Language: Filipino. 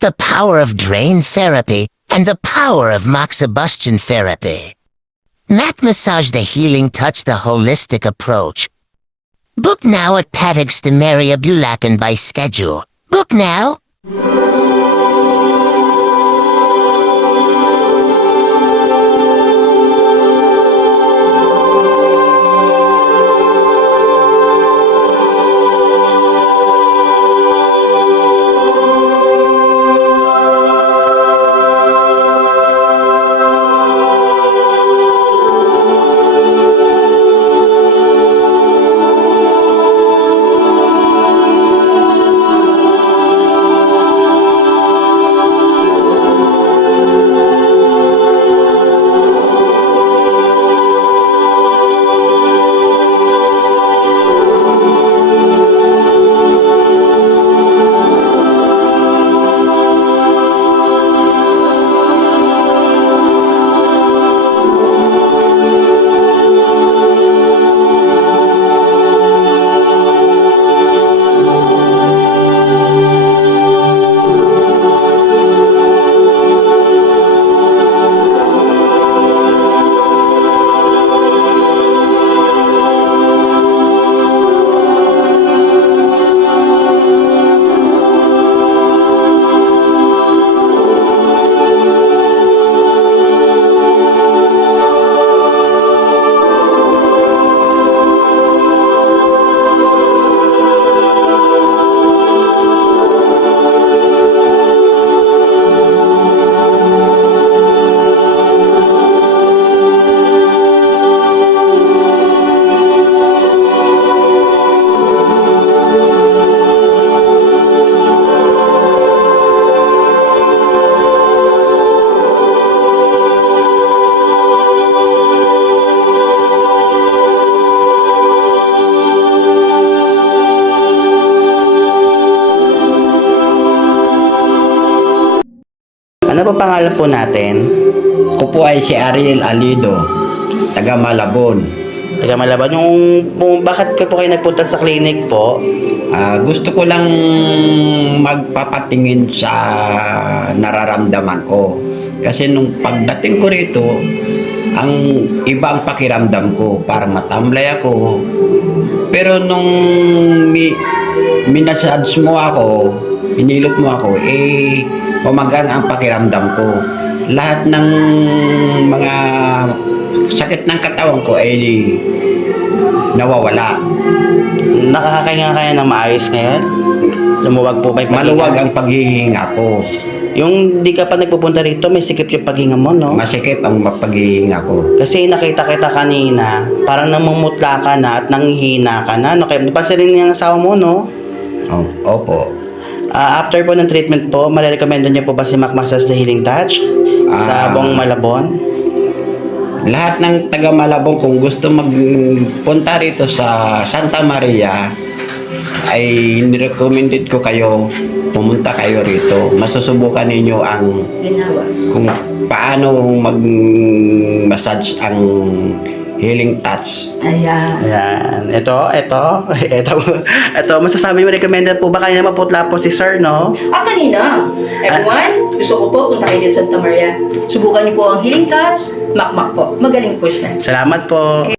the power of drain therapy, and the power of moxibustion therapy. Mac Massage the Healing Touch, the holistic approach. Book now at Patex de Maria Bulacan by schedule. Book now. Ano po pangalan po natin? Ako po ay si Ariel Alido, taga Malabon. Taga Malabon. Bakit po kayo nagpunta sa clinic po? Gusto ko lang magpapatingin sa nararamdaman ko. Kasi nung pagdating ko rito, ang ibang pakiramdam ko, parang matamlay ako. Pero nung minasage mo ako, inilot mo ako, umagaan ang pakiramdam ko. Lahat ng mga sakit ng katawan ko ay nawawala. Nakakahinga kayo ng maayos ngayon? Lumuwag po ba yung paghinga? Maluwag ang paghihinga ko. Yung di ka pa nagpupunta rito, may sikip yung paghinga mo, no? Masikip ang paghihinga ko. Kasi nakita kita kanina, parang namumutla ka na at nanghihina ka na. No? Kaya napansin yung asawa mo, no? Oh, opo. After po ng treatment po, marirecommenda niyo po ba si Mac Massage the Healing Touch sa buong Malabon? Lahat ng taga Malabon, kung gusto magpunta rito sa Santa Maria, ay recommended ko kayo, pumunta kayo rito. Masusubukan ninyo ang kung paano mag-massage ang Healing Touch. Ayan. Ito, masasabi mo, recommended po ba kanina maputla po si Sir, no? Kanina. Everyone, gusto ko po punta kayo dito sa Santa Maria. Subukan niyo po ang Healing Touch. Makmak po. Magaling po siya. Salamat po.